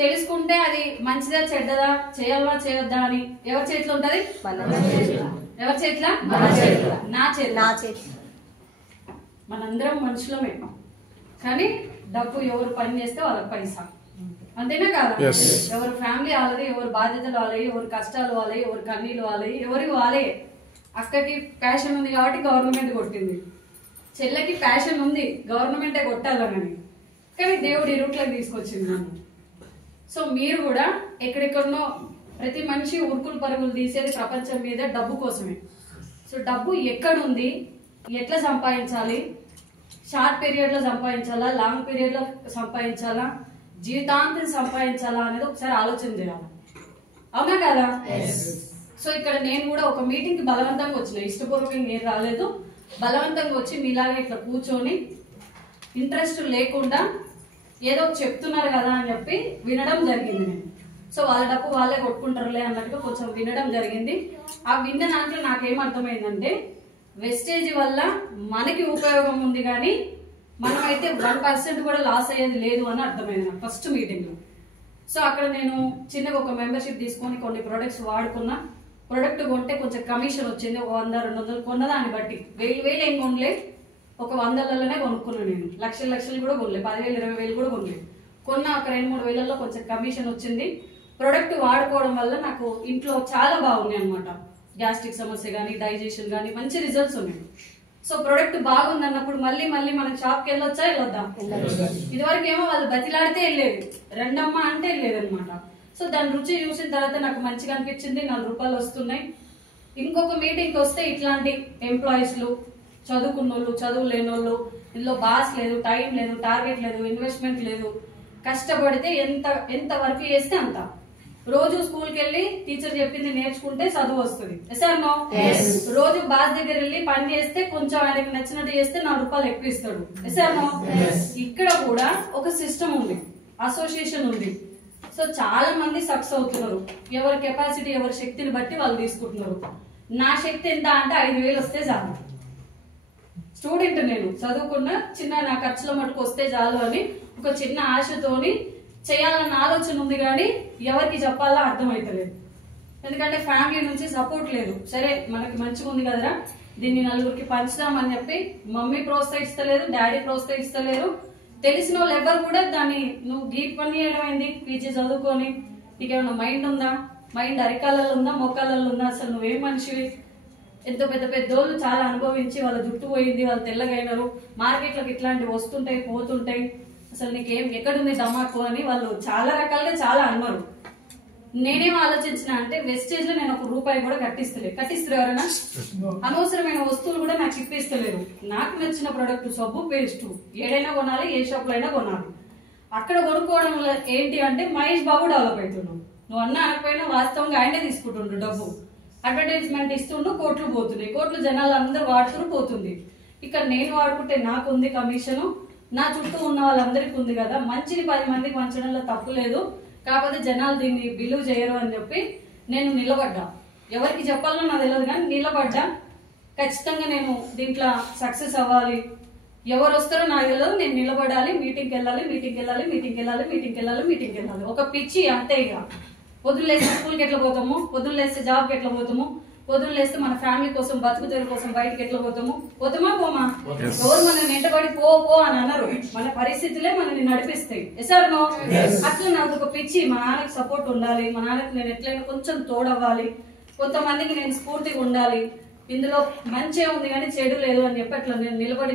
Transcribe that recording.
తెలుసుకుంటే అది మంచిదా చెడ్డదా చేయాలా చేయొద్దా అని ఎవరి చేతిలో ఉంటది? ఎవరి చేతిలో? నా చేతి. మనందరం మనుషులమే, కానీ డబ్బు ఎవరు పని చేస్తే వాళ్ళకి పైసా, అంతేనా కాదా? ఎవరు ఫ్యామిలీ వాళ్ళది, ఎవరు బాధ్యతలు వాళ్ళవి, ఎవరు కష్టాలు వాళ్ళవి, ఎవరు కన్నీళ్ళు వాళ్ళవి, ఎవరి వాళ్ళే. అక్కకి ప్యాషన్ ఉంది కాబట్టి గవర్నమెంట్ కొట్టింది, చెల్లెకి ప్యాషన్ ఉంది గవర్నమెంటే కొట్టాలని, కానీ దేవుడు ఈ రూట్లోకి తీసుకొచ్చింది నన్ను. సో మీరు కూడా ఎక్కడెక్కడనో ప్రతి మనిషి ఉరుకులు పరుగులు తీసేది ప్రపంచం మీద డబ్బు కోసమే. సో డబ్బు ఎక్కడుంది, ఎట్లా సంపాదించాలి, షార్ట్ పీరియడ్ లో సంపాదించాలా, లాంగ్ పీరియడ్ లో సంపాదించాలా, జీవితాంతం సంపాదించాలా అనేది ఒకసారి ఆలోచన చేయాలి, అవునా కదా? సో ఇక్కడ నేను కూడా ఒక మీటింగ్ కి బలవంతంగా వచ్చిన, ఇష్టపూర్వకంగా ఏం రాలేదు, బలవంతంగా వచ్చి మీలాగా ఇట్లా కూర్చొని ఇంట్రెస్ట్ లేకుండా ఏదో చెప్తున్నారు కదా అని చెప్పి వినడం జరిగింది నేను. సో వాళ్ళ డబ్బు వాళ్ళే కొట్టుకుంటారులే అన్నట్టుగా కొంచెం వినడం జరిగింది. ఆ విన్న దాంట్లో నాకేం అర్థమైందంటే వెస్టేజ్ వల్ల మనకి ఉపయోగం ఉంది కానీ మనమైతే 1% కూడా లాస్ అయ్యేది లేదు అని అర్థమైంది నాకు ఫస్ట్ మీటింగ్ లో. సో అక్కడ నేను చిన్నగా ఒక మెంబర్షిప్ తీసుకొని కొన్ని ప్రొడక్ట్స్ వాడుకున్నా. ప్రొడక్ట్ కొంటే కొంచెం కమిషన్ వచ్చింది, ఒక 100-200 కొన్నదాన్ని బట్టి. 1000 ఏం కొనలే, ఒక 100లలోనే కొనుక్కున్నాను నేను. లక్షలు కూడా కొనలే, 10,000-20,000 కూడా కొనలేదు. కొన్న ఒక 2-3 వేలలో కొంచెం కమిషన్ వచ్చింది. ప్రొడక్ట్ వాడుకోవడం వల్ల నాకు ఇంట్లో చాలా బాగున్నాయి అనమాట. గ్యాస్ట్రిక్ సమస్య కానీ, డైజెషన్ కానీ మంచి రిజల్ట్స్ ఉన్నాయి. సో ప్రొడక్ట్ బాగుంది అన్నప్పుడు మళ్ళీ మనం షాప్కి వెళ్ళొచ్చా వెళ్ళొద్దాం? ఇదివరకు ఏమో వాళ్ళు బతిలాడితే వెళ్ళేది, రెండమ్మ అంటే వెళ్ళేది అనమాట. సో దాని రుచి చూసిన తర్వాత నాకు మంచిగా అనిపించింది, 4 రూపాయలు వస్తున్నాయి. ఇంకొక మీటింగ్కి వస్తే ఇట్లాంటి ఎంప్లాయీస్లు, చదువుకున్నోళ్ళు, చదువు లేనోళ్ళు, ఇందులో బాస్ లేదు, టైం లేదు, టార్గెట్ లేదు, ఇన్వెస్ట్మెంట్ లేదు, కష్టపడితే ఎంత వర్క్ చేస్తే అంత. రోజు స్కూల్కి వెళ్ళి టీచర్ చెప్పింది నేర్చుకుంటే చదువు వస్తుంది. సార్ నో, రోజు బాస్ దగ్గర వెళ్ళి పని చేస్తే కొంచెం ఆయనకి నచ్చినట్టు చేస్తే 4 రూపాయలు ఎక్కువ ఇస్తాడు. సార్ నో, ఇక్కడ కూడా ఒక సిస్టమ్ ఉంది, అసోసియేషన్ ఉంది. సో చాలా మంది సక్సెస్ అవుతున్నారు, ఎవరి కెపాసిటీ ఎవరి శక్తిని బట్టి వాళ్ళు తీసుకుంటున్నారు. నా శక్తి ఎంత అంటే 5,000 వస్తే చాలు. స్టూడెంట్ నేను, చదువుకున్న చిన్న నా ఖర్చుల మటుకు వస్తే చాలు అని ఒక చిన్న ఆశతోని చేయాలన్న ఆలోచన ఉంది, కానీ ఎవరికి చెప్పాలా అర్థమైతలేదు. ఎందుకంటే ఫ్యామిలీ నుంచి సపోర్ట్ లేదు. సరే మనకి మంచిగా ఉంది కదరా, దీన్ని నలుగురికి పంచుదామని చెప్పి మమ్మీ ప్రోత్సహిస్తలేదు, డాడీ ప్రోత్సహిస్తలేరు. తెలిసిన వాళ్ళు ఎవరు కూడా దాన్ని నువ్వు గీట్ పని చేయడం అయింది, పీజీ చదువుకొని నీకేమన్నా మైండ్ ఉందా, మైండ్ అరికాలలో ఉందా, మోకాలలో ఉందా, అసలు నువ్వేం మనిషివి, ఎంతో పెద్దోళ్ళు చాలా అనుభవించి వాళ్ళ జుట్టు పోయింది, వాళ్ళు తెల్లగైనారు, మార్కెట్లోకి ఇట్లాంటివి వస్తుంటాయి పోతుంటాయి, అసలు నీకేం ఎక్కడుంది దమాకు అని వాళ్ళు చాలా రకాలుగా చాలా అన్నారు. నేనేం ఆలోచించిన అంటే వెస్టేజ్ లో నేను 1 రూపాయి కూడా కట్టిస్తారు ఎవరైనా? అనవసరమైన వస్తువులు కూడా నాకు ఇప్పిస్తలేరు. నాకు నచ్చిన ప్రొడక్ట్ సబ్బు, పేస్ట్ ఏడైనా కొనాలి, ఏ షాప్ లో అయినా కొనాలి. అక్కడ కొనుక్కోవడం వల్ల ఏంటి అంటే మహేష్ బాబు డెవలప్ అవుతున్నావు. నువ్వు అన్న అనకపోయినా వాస్తవంగా ఆయనే తీసుకుంటుండు డబ్బు. అడ్వర్టైజ్మెంట్ ఇస్తుండు, కోట్లు పోతున్నాయి, కోట్లు జనాలు అందరూ వాడుతూ పోతుంది. ఇక్కడ నేను వాడుకుంటే నాకు ఉంది కమిషను, నా చుట్టూ ఉన్న వాళ్ళందరికీ ఉంది కదా. మంచిని 10 మందికి పంచడంలో తప్పు లేదు, కాకపోతే జనాలు దీన్ని బిలీవ్ చేయరు అని చెప్పి నేను నిలబడ్డా. ఎవరికి చెప్పాలో నాకు తెలియదు కానీ నిలబడ్డా. ఖచ్చితంగా నేను దీంట్లో సక్సెస్ అవ్వాలి, ఎవరు వస్తారో నాకు తెలియదు, నేను నిలబడాలి, మీటింగ్కి వెళ్ళాలి. ఒక పిచ్చి అంతే. ఇక పొద్దున్న లేస్తే స్కూల్కి ఎట్లా పోతాము, పొద్దున్న లేస్తే జాబ్కి ఎట్లా పోతాము, పొద్దున్న లేస్తే మన ఫ్యామిలీ కోసం బతుకు తెరువు కోసం బయటకి ఎట్లా పోతామా పోమా? ఎవరు మన వెంటబడి పో అని అన్నారు. మన పరిస్థితులే మనల్ని నడిపిస్తాయి. ఎసార్నో అట్లా నాకు ఒక పిచ్చి, మా నాన్నకి సపోర్ట్ ఉండాలి, మా నాన్నకి నేను ఎట్లయినా కొంచెం తోడవ్వాలి, కొంతమందికి నేను స్ఫూర్తిగా ఉండాలి, ఇందులో మంచి ఉంది కానీ చెడు లేదు అని చెప్పి అట్లా నేను నిలబడి